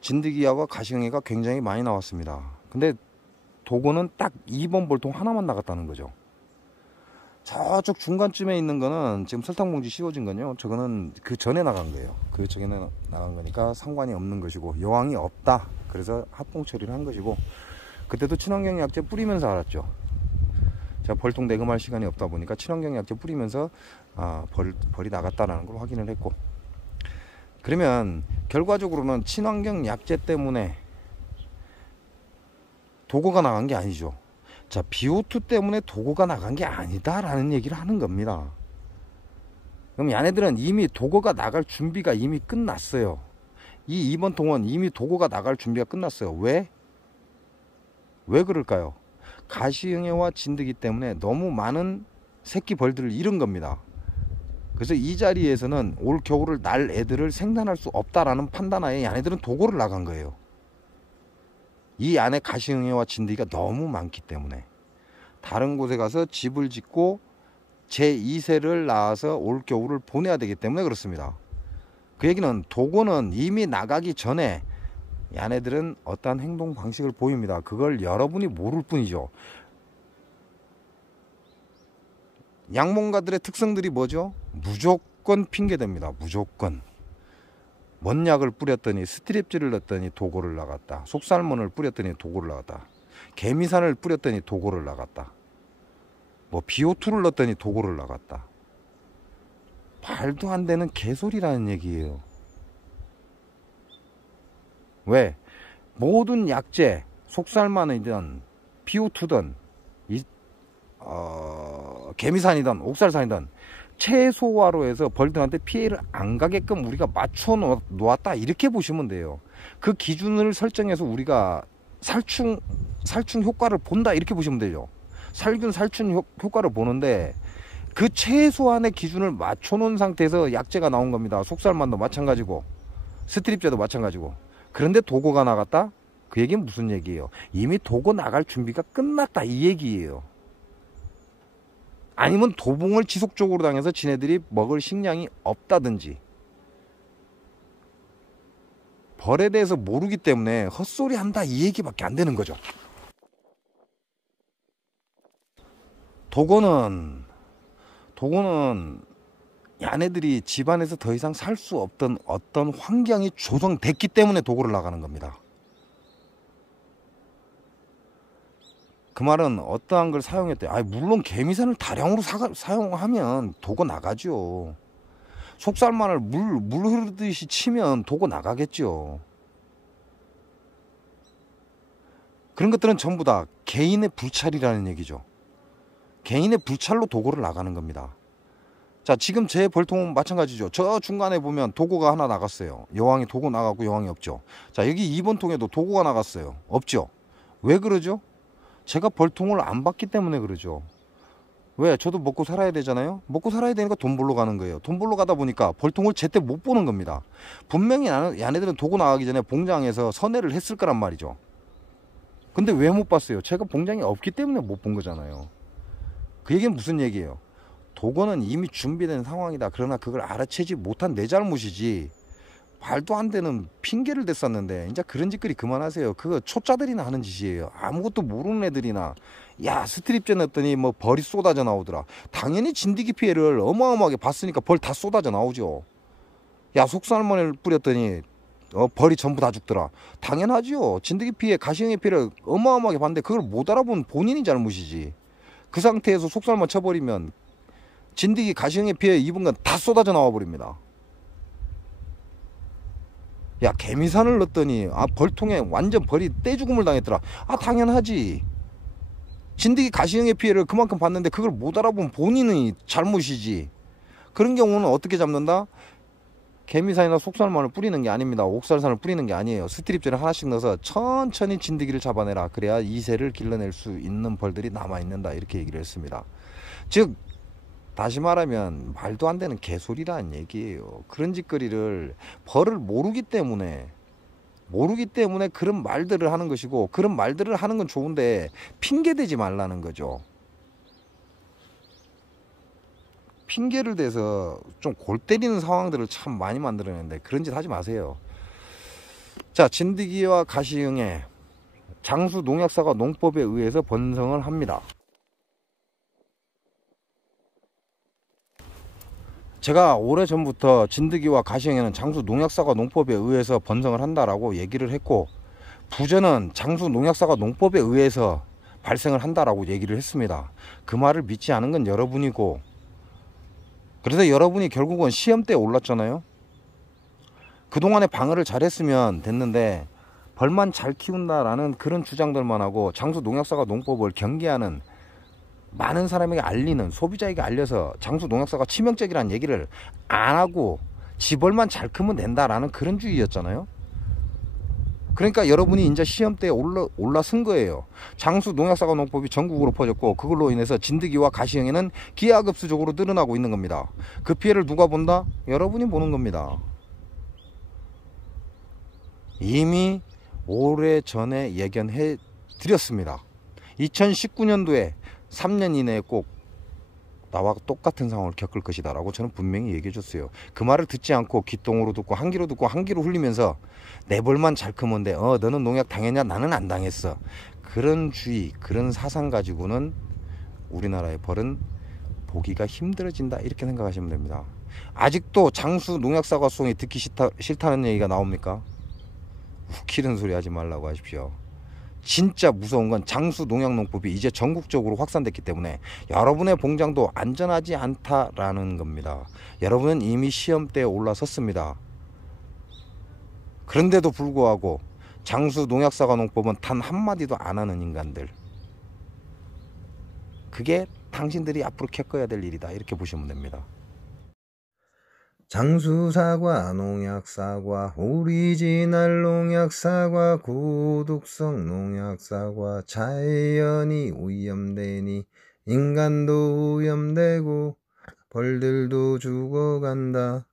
진드기하고 가시형해가 굉장히 많이 나왔습니다. 근데 도거는 딱 2번 벌통 하나만 나갔다는 거죠. 저쪽 중간쯤에 있는 거는 지금 설탕봉지 씌워진 건요, 저거는 그 전에 나간 거예요. 그 전에 나간 거니까 상관이 없는 것이고, 여왕이 없다. 그래서 합봉 처리를 한 것이고, 그때도 친환경 약재 뿌리면서 알았죠. 자, 벌통 내금할 시간이 없다 보니까 친환경 약재 뿌리면서 벌이 나갔다라는 걸 확인을 했고, 그러면 결과적으로는 친환경 약재 때문에 도거가 나간 게 아니죠. 자, BO2 때문에 도거가 나간 게 아니다라는 얘기를 하는 겁니다. 그럼 얘네들은 이미 도거가 나갈 준비가 이미 끝났어요. 이 2번 통은 이미 도거가 나갈 준비가 끝났어요. 왜 그럴까요? 가시형해와 진드기 때문에 너무 많은 새끼 벌들을 잃은 겁니다. 그래서 이 자리에서는 올 겨울을 날 애들을 생산할 수 없다라는 판단하에 얘네들은 도거를 나간 거예요. 이 안에 가시형해와 진드기가 너무 많기 때문에 다른 곳에 가서 집을 짓고 제2세를 낳아서 올 겨울을 보내야 되기 때문에 그렇습니다. 그 얘기는 도거는 이미 나가기 전에 얘네들은 어떠한 행동 방식을 보입니다. 그걸 여러분이 모를 뿐이죠. 약몽가들의 특성들이 뭐죠? 무조건 핑계댑니다. 무조건. 뭔 약을 뿌렸더니, 스트랩질을 넣었더니 도고를 나갔다. 속살몬을 뿌렸더니 도고를 나갔다. 개미산을 뿌렸더니 도고를 나갔다. 뭐 BO2를 넣었더니 도고를 나갔다. 말도 안 되는 개소리라는 얘기예요. 왜? 모든 약재, 속살만이든 BO2든 개미산이든 옥살산이든 최소화로 해서 벌들한테 피해를 안 가게끔 우리가 맞춰 놓았다, 이렇게 보시면 돼요. 그 기준을 설정해서 우리가 살충 효과를 본다, 이렇게 보시면 되죠. 살균 살충 효과를 보는데 그 최소한의 기준을 맞춰 놓은 상태에서 약재가 나온 겁니다. 속살만도 마찬가지고 스트립제도 마찬가지고. 그런데 도거가 나갔다? 그 얘기는 무슨 얘기예요? 이미 도거 나갈 준비가 끝났다, 이 얘기예요. 아니면 도봉을 지속적으로 당해서 지네들이 먹을 식량이 없다든지, 벌에 대해서 모르기 때문에 헛소리 한다, 이 얘기밖에 안 되는 거죠. 도거는 야네들이 집안에서 더 이상 살 수 없던 어떤 환경이 조성됐기 때문에 도거를 나가는 겁니다. 그 말은 어떠한 걸 사용했대? 물론 개미산을 다량으로 사용하면 도거 나가죠. 속살만을 물 흐르듯이 치면 도거 나가겠죠. 그런 것들은 전부 다 개인의 불찰이라는 얘기죠. 개인의 불찰로 도거를 나가는 겁니다. 자, 지금 제 벌통은 마찬가지죠. 저 중간에 보면 도거가 하나 나갔어요. 여왕이 도거 나가고 여왕이 없죠. 자, 여기 2번 통에도 도거가 나갔어요. 없죠. 왜 그러죠? 제가 벌통을 안 받기 때문에 그러죠. 왜? 저도 먹고 살아야 되잖아요. 먹고 살아야 되니까 돈 벌러 가는 거예요. 돈 벌러 가다 보니까 벌통을 제때 못 보는 겁니다. 분명히 얘네들은 도거 나가기 전에 봉장에서 선회를 했을 거란 말이죠. 근데 왜 못 봤어요? 제가 봉장이 없기 때문에 못 본 거잖아요. 그 얘기는 무슨 얘기예요? 도건은 이미 준비된 상황이다. 그러나 그걸 알아채지 못한 내 잘못이지. 말도 안 되는 핑계를 댔었는데 이제 그런 짓거리 그만하세요. 그거 초짜들이나 하는 짓이에요. 아무것도 모르는 애들이나. 야, 스트립제 넣었더니 뭐 벌이 쏟아져 나오더라. 당연히 진드기 피해를 어마어마하게 봤으니까 벌 다 쏟아져 나오죠. 야, 속살몬을 뿌렸더니 벌이 전부 다 죽더라. 당연하지요. 진드기 피해, 가시형의 피해를 어마어마하게 봤는데 그걸 못 알아본 본인이 잘못이지. 그 상태에서 속살몬 쳐버리면 진드기, 가시형의 피해 입은 건 다 쏟아져 나와 버립니다. 야, 개미산을 넣었더니 벌통에 완전 벌이 떼죽음을 당했더라. 당연하지. 진드기, 가시형의 피해를 그만큼 봤는데 그걸 못 알아본 본인이 잘못이지. 그런 경우는 어떻게 잡는다? 개미산이나 속살만을 뿌리는 게 아닙니다. 옥살산을 뿌리는 게 아니에요. 스트립제를 하나씩 넣어서 천천히 진드기를 잡아내라. 그래야 이세를 길러낼 수 있는 벌들이 남아있는다. 이렇게 얘기를 했습니다. 즉 다시 말하면 말도 안 되는 개소리라는 얘기예요. 그런 짓거리를 벌을 모르기 때문에 그런 말들을 하는 것이고, 그런 말들을 하는 건 좋은데 핑계대지 말라는 거죠. 핑계를 대서 좀 골 때리는 상황들을 참 많이 만들어내는데 그런 짓 하지 마세요. 자, 진드기와 가시형의 장수 농약사가 농법에 의해서 번성을 합니다. 제가 오래전부터 진드기와 가시형에는 장수 농약사가 농법에 의해서 번성을 한다라고 얘기를 했고, 부전은 장수 농약사가 농법에 의해서 발생을 한다라고 얘기를 했습니다. 그 말을 믿지 않은 건 여러분이고, 그래서 여러분이 결국은 시험대에 올랐잖아요. 그동안에 방어를 잘했으면 됐는데 벌만 잘 키운다라는 그런 주장들만 하고 장수 농약사가 농법을 경계하는, 많은 사람에게 알리는, 소비자에게 알려서 장수 농약사가 치명적이라는 얘기를 안 하고 지벌만 잘 크면 된다라는 그런 주의였잖아요. 그러니까 여러분이 이제 시험대에 올라선 거예요. 장수 농약사가 농법이 전국으로 퍼졌고, 그걸로 인해서 진드기와 가시형에는 기하급수적으로 늘어나고 있는 겁니다. 그 피해를 누가 본다? 여러분이 보는 겁니다. 이미 오래전에 예견해 드렸습니다. 2019년도에 3년 이내에 꼭 나와 똑같은 상황을 겪을 것이다 라고 저는 분명히 얘기해 줬어요. 그 말을 듣지 않고 귓동으로 듣고 한 귀로 듣고 한 귀로 흘리면서 내 벌만 잘 크면 돼, 너는 농약 당했냐, 나는 안 당했어, 그런 주의, 그런 사상 가지고는 우리나라의 벌은 보기가 힘들어진다, 이렇게 생각하시면 됩니다. 아직도 장수 농약사과송이 듣기 싫다는 얘기가 나옵니까? 웃기는 소리 하지 말라고 하십시오. 진짜 무서운 건 장수 농약농법이 이제 전국적으로 확산됐기 때문에 여러분의 봉장도 안전하지 않다라는 겁니다. 여러분은 이미 시험대에 올라섰습니다. 그런데도 불구하고 장수 농약사과농법은 단 한마디도 안 하는 인간들, 그게 당신들이 앞으로 겪어야 될 일이다, 이렇게 보시면 됩니다. 장수사과, 농약사과, 오리지널 농약사과, 고독성 농약사과, 자연이 오염되니 인간도 오염되고 벌들도 죽어간다.